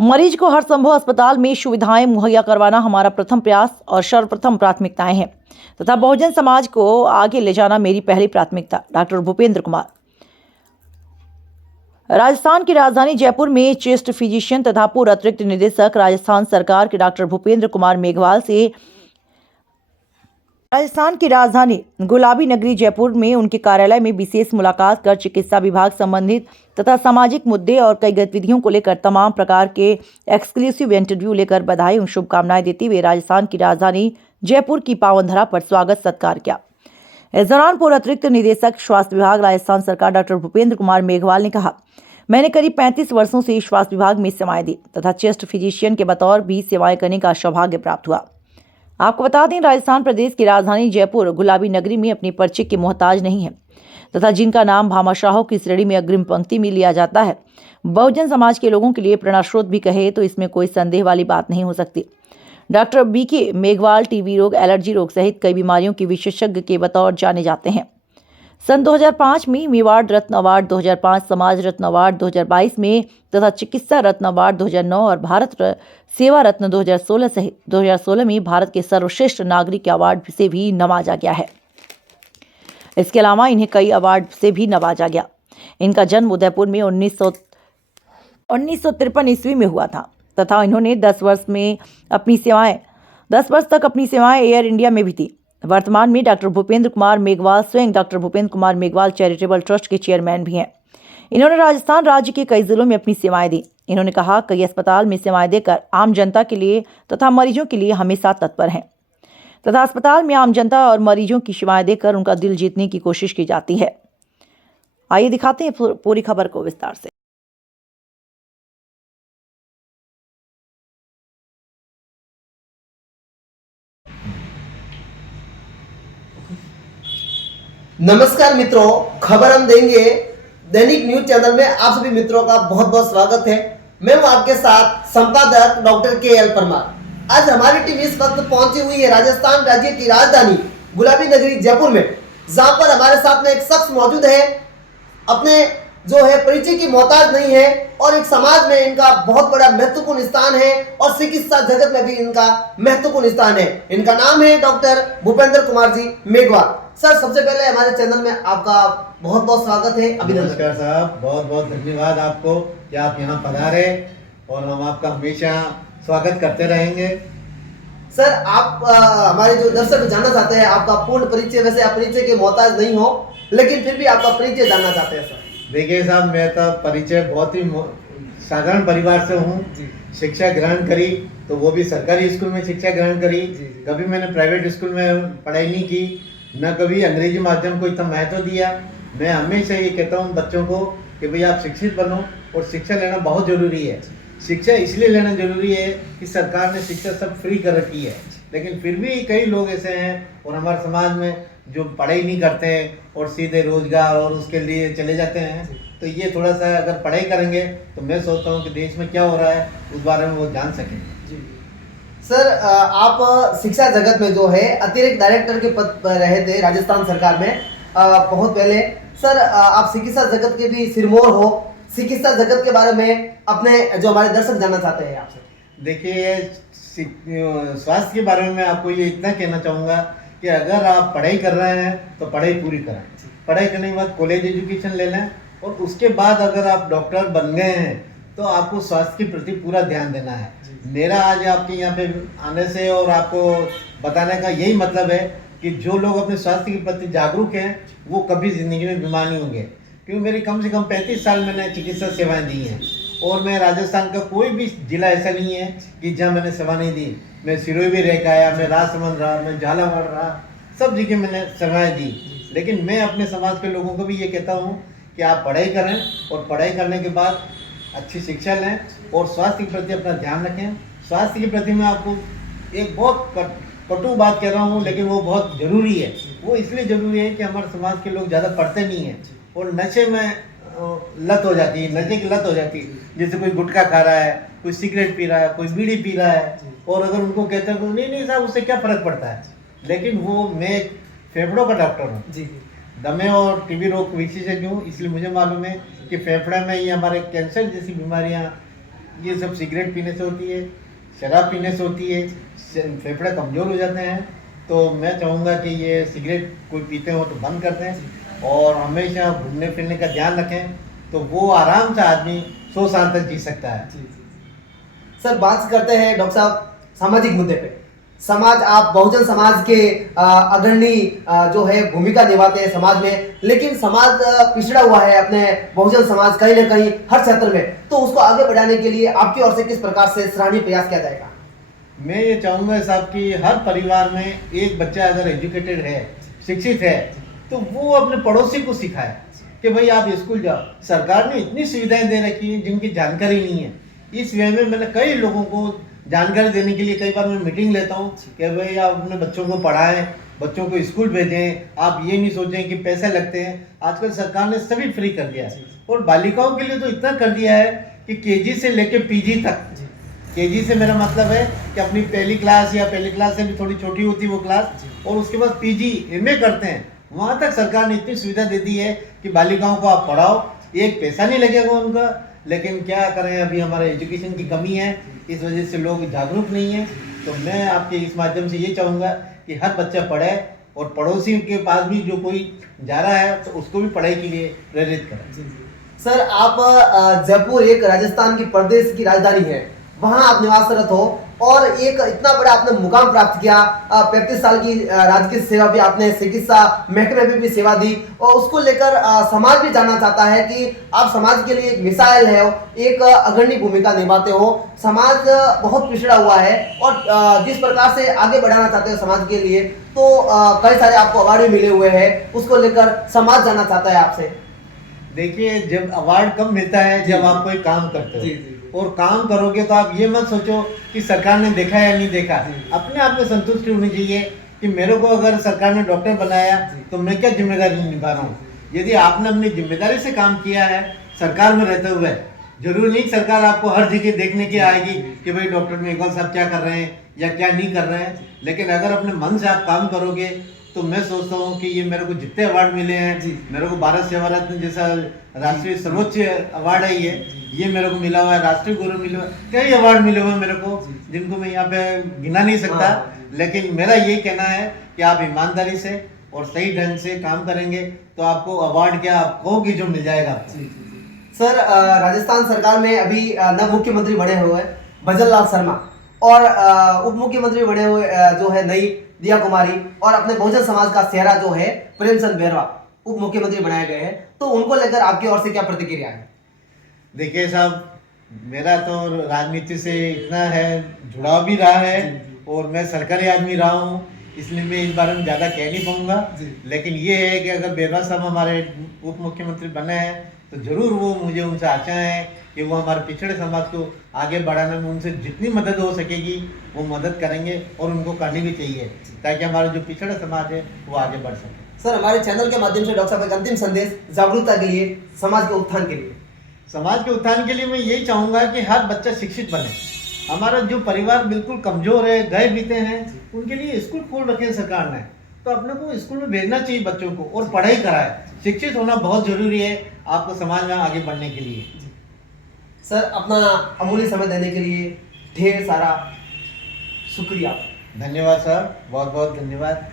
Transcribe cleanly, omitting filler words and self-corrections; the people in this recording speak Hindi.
मरीज को हर संभव अस्पताल में सुविधाएं मुहैया करवाना हमारा प्रथम प्रयास और सर्वप्रथम प्राथमिकताएं हैं तथा बहुजन समाज को आगे ले जाना मेरी पहली प्राथमिकता। डॉक्टर भूपेंद्र कुमार। राजस्थान की राजधानी जयपुर में चेस्ट फिजिशियन तथा पूर्व अतिरिक्त निदेशक राजस्थान सरकार के डॉक्टर भूपेंद्र कुमार मेघवाल से राजस्थान की राजधानी गुलाबी नगरी जयपुर में उनके कार्यालय में विशेष मुलाकात कर चिकित्सा विभाग संबंधित तथा सामाजिक मुद्दे और कई गतिविधियों को लेकर तमाम प्रकार के एक्सक्लूसिव इंटरव्यू लेकर बधाई और शुभकामनाएं देते हुए राजस्थान की राजधानी जयपुर की पावन धरा पर स्वागत सत्कार किया। इस दौरान पूर्व अतिरिक्त निदेशक स्वास्थ्य विभाग राजस्थान सरकार डॉक्टर भूपेंद्र कुमार मेघवाल ने कहा, मैंने करीब 35 वर्षों से स्वास्थ्य विभाग में सेवाएं दी तथा चेस्ट फिजिशियन के बतौर भी सेवाएं करने का सौभाग्य प्राप्त हुआ। आपको बता दें, राजस्थान प्रदेश की राजधानी जयपुर गुलाबी नगरी में अपने परिचय के मोहताज नहीं है तथा जिनका नाम भामाशाहों की श्रेणी में अग्रिम पंक्ति में लिया जाता है, बहुजन समाज के लोगों के लिए प्रेरणा स्रोत भी कहे तो इसमें कोई संदेह वाली बात नहीं हो सकती। डॉक्टर बीके मेघवाल टीबी रोग, एलर्जी रोग सहित कई बीमारियों के विशेषज्ञ के बतौर जाने जाते हैं। सन 2005 में मेवाड़ रत्न अवार्ड, 2005 समाज रत्न अवार्ड 2022 में तथा चिकित्सा रत्न अवार्ड 2009 और भारत सेवा रत्न 2016 सहित 2016 में भारत के सर्वश्रेष्ठ नागरिक अवार्ड से भी नवाजा गया है। इसके अलावा इन्हें कई अवार्ड से भी नवाजा गया। इनका जन्म उदयपुर में 1953 ईस्वी में हुआ था तथा इन्होंने 10 वर्ष तक अपनी सेवाएं एयर इंडिया में भी थी। वर्तमान में डॉक्टर भूपेंद्र कुमार मेघवाल स्वयं doctor Bhupendra Kumar Meghwal charitable trust के चेयरमैन भी हैं। इन्होंने राजस्थान राज्य के कई जिलों में अपनी सेवाएं दी। इन्होंने कहा, कई अस्पताल में सेवाएं देकर आम जनता के लिए तथा मरीजों के लिए हमेशा तत्पर हैं तथा अस्पताल में आम जनता और मरीजों की सेवाएं देकर उनका दिल जीतने की कोशिश की जाती है। आइए दिखाते हैं पूरी खबर को विस्तार से। नमस्कार मित्रों, खबर हम देंगे दैनिक न्यूज चैनल में आप सभी मित्रों का बहुत बहुत स्वागत है। मैं हूं आपके साथ संपादक डॉक्टर के.एल. परमार। आज हमारी टीम इस वक्त पहुंची हुई है राजस्थान राज्य की राजधानी गुलाबी नगरी जयपुर में, जहां पर हमारे साथ में एक शख्स मौजूद है, अपने जो है परिचय की मोहताज नहीं है और एक समाज में इनका बहुत बड़ा महत्वपूर्ण स्थान है और चिकित्सा जगत में भी इनका महत्वपूर्ण स्थान है। इनका नाम है डॉक्टर भूपेंद्र कुमार जी मेघवाल। सर, सबसे पहले हमारे चैनल में आपका बहुत बहुत स्वागत है, अभिनंदन। नमस्कार साहब, बहुत बहुत धन्यवाद आपको कि आप यहाँ पधारे और हम आपका हमेशा स्वागत करते रहेंगे। सर, आप हमारे जो दर्शक जानना चाहते हैं आपका पूर्ण परिचय, वैसे आप परिचय के मोहताज नहीं हो लेकिन फिर भी आपका परिचय जानना चाहते हैं। सर देखिए साहब, मैं तो परिचय बहुत ही साधारण परिवार से हूँ। शिक्षा ग्रहण करी तो वो भी सरकारी स्कूल में शिक्षा ग्रहण करी। कभी मैंने प्राइवेट स्कूल में पढ़ाई नहीं की, न कभी अंग्रेजी माध्यम को इतना महत्व दिया। मैं हमेशा ये कहता हूँ बच्चों को कि भाई आप शिक्षित बनो और शिक्षा लेना बहुत ज़रूरी है। शिक्षा इसलिए लेना जरूरी है कि सरकार ने शिक्षा सब फ्री कर रखी है, लेकिन फिर भी कई लोग ऐसे हैं और हमारे समाज में जो पढ़ाई नहीं करते हैं और सीधे रोजगार और उसके लिए चले जाते हैं। तो ये थोड़ा सा अगर पढ़ाई करेंगे तो मैं सोचता हूँ कि देश में क्या हो रहा है उस बारे में वो जान सकेंगे। सर, आप शिक्षा जगत में जो है अतिरिक्त डायरेक्टर के पद पर रहे थे राजस्थान सरकार में बहुत पहले। सर, आप चिकित्सा जगत के भी सिरमौर हो, चिकित्सा जगत के बारे में अपने जो हमारे दर्शक जानना चाहते हैं आपसे। देखिए, स्वास्थ्य के बारे में मैं आपको ये इतना कहना चाहूँगा कि अगर आप पढ़ाई कर रहे हैं तो पढ़ाई पूरी करें। पढ़ाई करने के बाद कॉलेज एजुकेशन ले लें और उसके बाद अगर आप डॉक्टर बन गए हैं तो आपको स्वास्थ्य के प्रति पूरा ध्यान देना है। मेरा आज आपके यहाँ पे आने से और आपको बताने का यही मतलब है कि जो लोग अपने स्वास्थ्य के प्रति जागरूक हैं वो कभी ज़िंदगी में बीमार नहीं होंगे, क्योंकि मेरी कम से कम 35 साल मैंने चिकित्सा सेवाएं दी हैं और मैं राजस्थान का कोई भी जिला ऐसा नहीं है कि जहाँ मैंने सेवा नहीं दी। मैं सिरोही भी रह के आया, मैं राजसमंद रहा, मैं झालावाड़ रहा, सब जगह मैंने सेवाएं दी। लेकिन मैं अपने समाज के लोगों को भी ये कहता हूँ कि आप पढ़ाई करें और पढ़ाई करने के बाद अच्छी शिक्षा लें और स्वास्थ्य के प्रति अपना ध्यान रखें। स्वास्थ्य के प्रति मैं आपको एक बहुत कटु बात कह रहा हूँ, लेकिन वो बहुत ज़रूरी है। वो इसलिए ज़रूरी है कि हमारे समाज के लोग ज़्यादा पढ़ते नहीं हैं और नशे में लत हो जाती है, नशे की लत हो जाती है। जैसे कोई गुटखा खा रहा है, कोई सिगरेट पी रहा है, कोई बीड़ी पी रहा है और अगर उनको कहते हैं नहीं नहीं साहब उससे क्या फ़र्क पड़ता है, लेकिन वो मैं एक फेफड़ों का डॉक्टर हूँ जी, दमे और टीबी रोग विशेषज्ञ हूँ, इसलिए मुझे मालूम है कि फेफड़े में ये हमारे कैंसर जैसी बीमारियाँ ये सब सिगरेट पीने से होती है, शराब पीने से होती है, फेफड़े कमज़ोर हो जाते हैं। तो मैं चाहूँगा कि ये सिगरेट कोई पीते हो तो बंद कर दें और हमेशा घूमने फिरने का ध्यान रखें, तो वो आराम से आदमी 100 साल तक जी सकता है। सर बात करते हैं डॉक्टर साहब सामाजिक मुद्दे पे। समाज, आप बहुजन समाज के अग्रणी जो है भूमिका निभाते हैं समाज में, लेकिन समाज पिछड़ा हुआ है अपने बहुजन समाज कहीं ना कहीं हर क्षेत्र में, तो उसको आगे बढ़ाने के लिए आपकी ओर से किस प्रकार से सराहनीय प्रयास किया जाएगा? मैं ये चाहूँगा साहब कि हर परिवार में एक बच्चा अगर एजुकेटेड है, शिक्षित है, तो वो अपने पड़ोसी को सिखाए कि भाई आप स्कूल जाओ। सरकार ने इतनी सुविधाएं दे रखी हैं जिनकी जानकारी नहीं है। इस वे में मैंने कई लोगों को जानकारी देने के लिए कई बार मैं मीटिंग लेता हूँ कि भाई आप अपने बच्चों को पढ़ाएं, बच्चों को स्कूल भेजें, आप ये नहीं सोचें कि पैसे लगते हैं। आजकल सरकार ने सभी फ्री कर दिया है और बालिकाओं के लिए तो इतना कर दिया है कि केजी से लेके पीजी तक। केजी से मेरा मतलब है कि अपनी पहली क्लास या पहली क्लास से भी थोड़ी छोटी होती है वो क्लास, और उसके बाद पीजी एमए करते हैं, वहाँ तक सरकार ने इतनी सुविधा दे दी है कि बालिकाओं को आप पढ़ाओ, एक पैसा नहीं लगेगा उनका। लेकिन क्या करें, अभी हमारे एजुकेशन की कमी है, इस वजह से लोग जागरूक नहीं हैं। तो मैं आपके इस माध्यम से ये चाहूँगा कि हर बच्चा पढ़े और पड़ोसी के पास भी जो कोई जा रहा है तो उसको भी पढ़ाई के लिए प्रेरित करें। सर आप जयपुर एक राजस्थान की प्रदेश की राजधानी है, वहां आप निवासरत हो और एक इतना बड़ा आपने मुकाम प्राप्त किया। 35 साल की राजकीय सेवा भी आपने चिकित्सा महकमे में भी सेवा दी, और उसको लेकर समाज भी जानना चाहता है कि आप समाज के लिए एक मिसाइल है, एक अग्रणी भूमिका निभाते हो। समाज बहुत पिछड़ा हुआ है और जिस प्रकार से आगे बढ़ाना चाहते हो समाज के लिए, तो कई सारे आपको अवार्ड भी मिले हुए हैं, उसको लेकर समाज जानना चाहता है आपसे। देखिए, जब अवार्ड कब मिलता है, जब आप कोई काम करते हो और काम करोगे तो आप ये मत सोचो कि सरकार ने देखा या नहीं देखा। अपने आप में संतुष्टि होनी चाहिए कि मेरे को अगर सरकार ने डॉक्टर बनाया तो मैं क्या जिम्मेदारी निभा रहा हूँ। यदि आपने अपनी जिम्मेदारी से काम किया है सरकार में रहते हुए, जरूरी नहीं सरकार आपको हर जगह देखने की आएगी कि भाई डॉक्टर मेघवाल साहब क्या कर रहे हैं या क्या नहीं कर रहे हैं, लेकिन अगर अपने मन से आप काम करोगे तो मैं सोचता हूँ कि ये मेरे को जितने अवार्ड मिले हैं, मेरे को भारत सेवा रत्न जैसा राष्ट्रीय सर्वोच्च अवार्ड है ये मेरे को मिला हुआ है, राष्ट्रीय गौरव मिला हुआ है, कई अवार्ड मिले हुए हैं मेरे को जिनको मैं यहाँ पे गिना नहीं सकता। लेकिन मेरा ये कहना है कि आप ईमानदारी से और सही ढंग से काम करेंगे तो आपको अवार्ड क्या आप कहोगे जो मिल जाएगा। सर राजस्थान सरकार में अभी नव मुख्यमंत्री बने हुए भजन लाल शर्मा, और उप मुख्यमंत्री बने हुए जो है नई दिया कुमारी, और अपने बहुजन समाज का चेहरा जो है प्रेमचंद बेरवा उप मुख्यमंत्री बनाए गए हैं, तो उनको लेकर आपकी ओर से क्या प्रतिक्रिया है? देखिए साहब, मेरा तो राजनीति से इतना है जुड़ाव भी रहा है और मैं सरकारी आदमी रहा हूँ, इसलिए मैं इस बारे में ज़्यादा कह नहीं पाऊँगा। लेकिन ये है कि अगर बेरवा साहब हमारे उप मुख्यमंत्री बने हैं तो ज़रूर वो मुझे उनसे आशा है कि वो हमारे पिछड़े समाज को आगे बढ़ाने में उनसे जितनी मदद हो सकेगी वो मदद करेंगे और उनको करनी भी चाहिए ताकि हमारा जो पिछड़ा समाज है वो आगे बढ़ सके। सर हमारे चैनल के माध्यम से डॉक्टर साहब एक अंतिम संदेश जागरूकता के लिए, समाज के उत्थान के लिए। समाज के उत्थान के लिए मैं यही चाहूँगा कि हर बच्चा शिक्षित बने। हमारा जो परिवार बिल्कुल कमज़ोर है, गए बीते हैं, उनके लिए स्कूल खोल रखे हैं सरकार ने, तो अपने को स्कूल में भेजना चाहिए बच्चों को और पढ़ाई कराए। शिक्षित होना बहुत ज़रूरी है आपको समाज में आगे बढ़ने के लिए। सर अपना अमूल्य समय देने के लिए ढेर सारा शुक्रिया। धन्यवाद सर, बहुत बहुत धन्यवाद।